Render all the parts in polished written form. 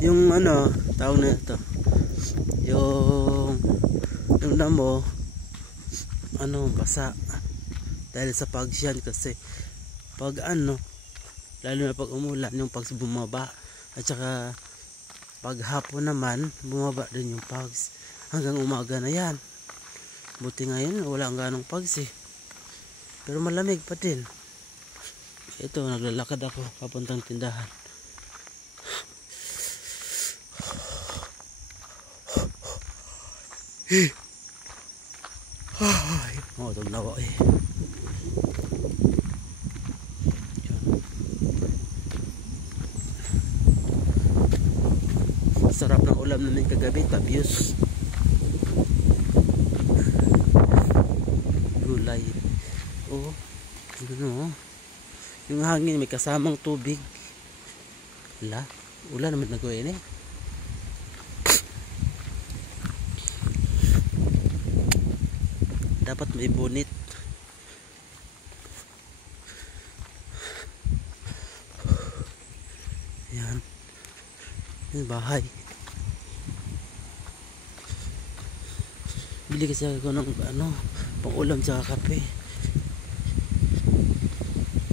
Yung ano, tawag na ito. Yung damo, ano, basa. Dahil sa pagsyan kasi pag ano, lalo na pag umulan, yung pags bumaba. At saka pag hapon naman, bumaba din yung pags. Hanggang umaga na yan. Buti ngayon, wala ang ganong pags eh. Pero malamig pa din. Ito, naglalakad ako papuntang tindahan. Ay, matog na ako eh. Sarap ng ulam namin kagabi, tabios. Gulay. Oh, ano? Yung hangin may kasamang tubig. Wala, ulan naman nagawin eh. Dapat may bonit. Yan. Yung bahay. Bili kasi ako ng ano, pang ulam tsaka kape.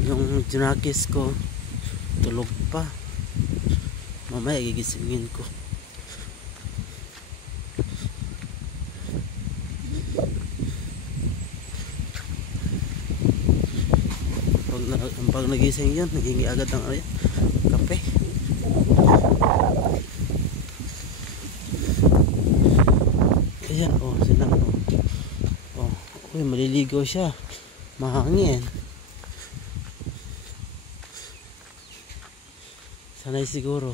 Yung junakis ko tulog pa. Mamaya gigisingin ko. Pag nagising yan, nagingi agad ng kape. Ayan, oh, sinang, oh. Uy, maliligo siya. Mahangin. Sanay siguro.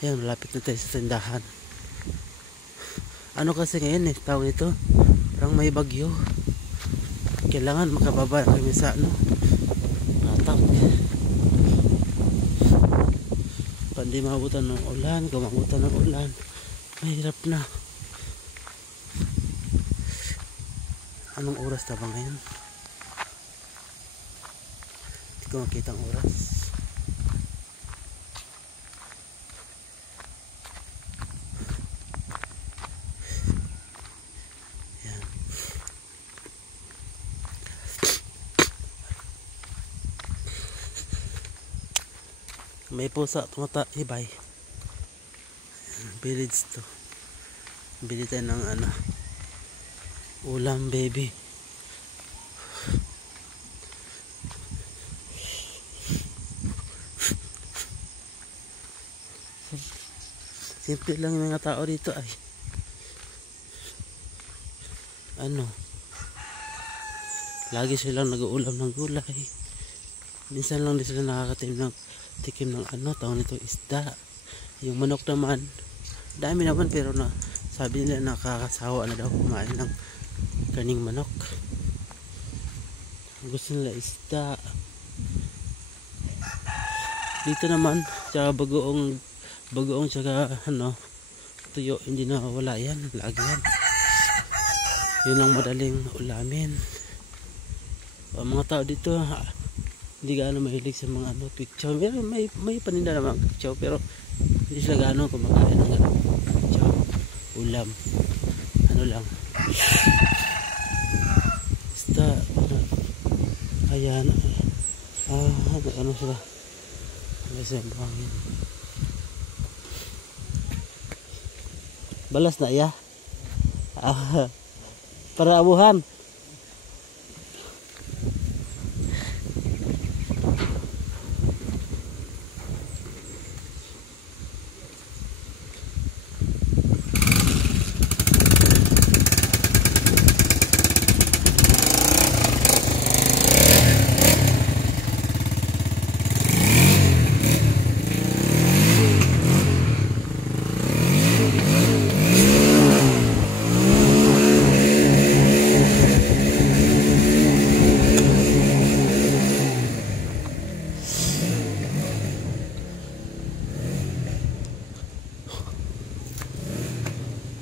Ayan, malapit na tayo sa tindahan. Ano kasi ngayon eh, tawag ito, parang may bagyo. Kailangan makababa kami sa ano, patak. Pandi mabutan ng ulan, gumabutan ng ulan, mahirap na. Anong oras na ba ngayon? Hindi ko makita ang oras. Yan. May pusa tumatahibay. Village to. Bili tayo ng ano, ulam baby. Simple lang yung mga tao dito ay ano, lagi silang nag-uulam ng gulay. Minsan lang din sila nakakatikim ng ano, tawag nito, isda. Yung manok naman, dami naman pero na sabi nila nakakasawa na daw kumain ng kaning manok. Gusto nila isda. Dito naman tsaka bagoong tsaka ano, tuyo, hindi na wala yan, lagi yan. Yun ang madaling ulamin. Ang mga tao dito hindi gaano mahilig sa mga ano, picture. May paninda naman picture, pero hindi sila gaano kumakain ng ano, picture, ulam. Ano lang, basta ayan. Ano sila, kasi buhangin. Balas na ya. Para abuhan.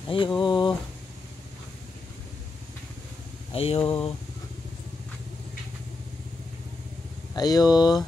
Ayo. Ayo. Ayo.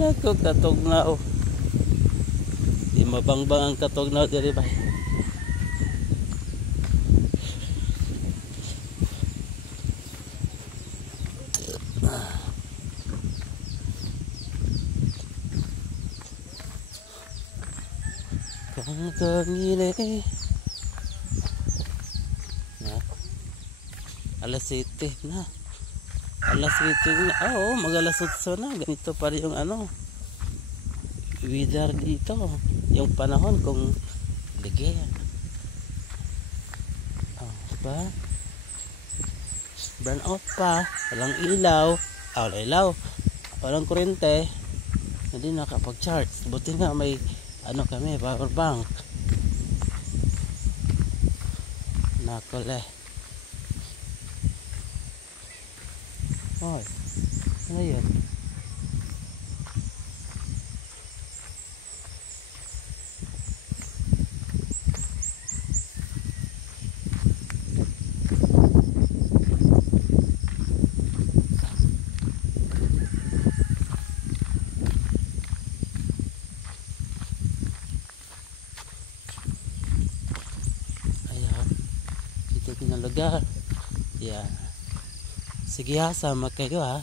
Nako katugnaw. Di mabangbang ang katugnaw diri bay. Kang kangile na alas 7 na. Alas 7 na. Oo, mag-alas 8 na. Ganito pa rin yung weather dito. Yung panahon kung ligay. Oh, diba? Burn out pa. Walang ilaw. Walang ilaw. Walang kuryente. Hindi nakapag-charge. Buti nga may kami, power bank. Nakole. Hoy, ano yun? Ayan, dito pinalugar. Yan. Sige ha, sama kayo ha.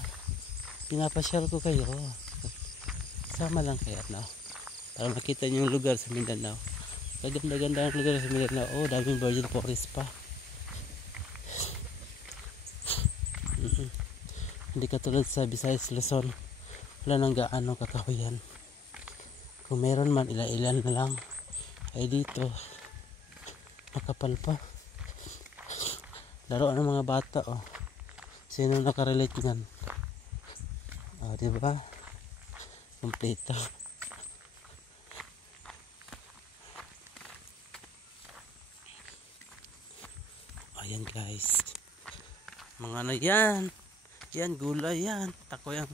Pinapasyal ko kayo. Sama lang kayo, no? Para makita nyo yung lugar sa Mindanao. Kaganda-ganda ang lugar sa Mindanao. Oh, daming virgin forest pa. Hindi katulad sa Visayas, Luzon. Wala nang gaano kakahuyan. Kung meron man, ilan na lang. Ay dito, makapal pa. Laro ng mga bata, oh. Sino nakarelate nyan? Diba? Kompleto. Ayan guys. Mga na yan. Yan, gulay yan. Tako yung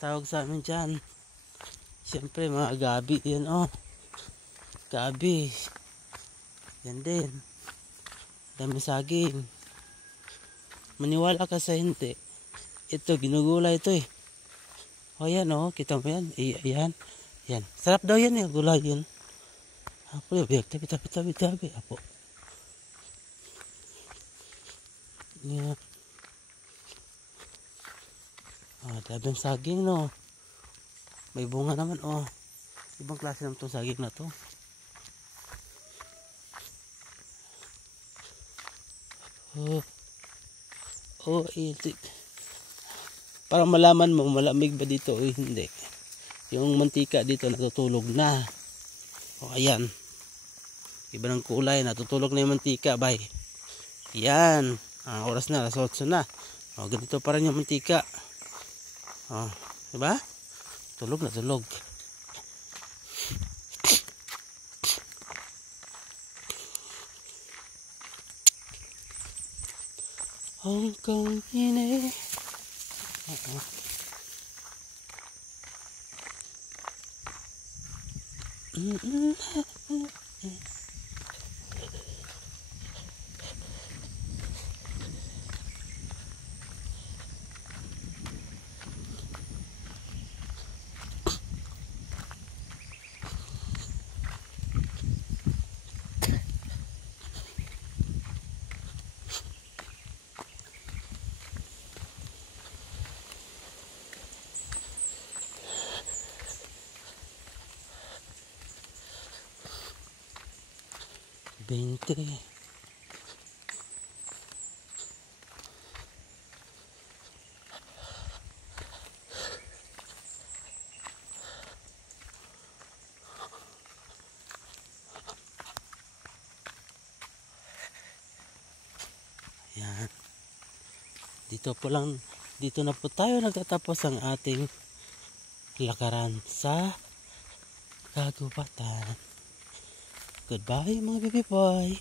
tawag sa amin dyan. Siyempre, mga gabi. Yan, oh. Gabi. Yan din. Dami saging. Maniwala ka sa hindi. Ito, ginugulay ito eh. O yan o, kita mo yan. Ayan. Yan. Sarap daw yan eh, gulay yun. Apo, biyak, tabi. Apo. Yan. Dabing saging no. May bunga naman oh. Ibang klase naman itong saging na to. Itik. Para malaman mo malamig ba dito o hindi. Yung mantika dito natutulog na. Ayan. Iba ng kulay, natutulog na yung mantika, bay. Yan. Oras na, alas 8 na. Ganito pa rin yung mantika. Diba? Tulog na tulog. Hong Kong ini. Bente. Yan. Dito na po tayo nagtatapos ang ating lakaran sa kagubatan. Goodbye mga baby boy.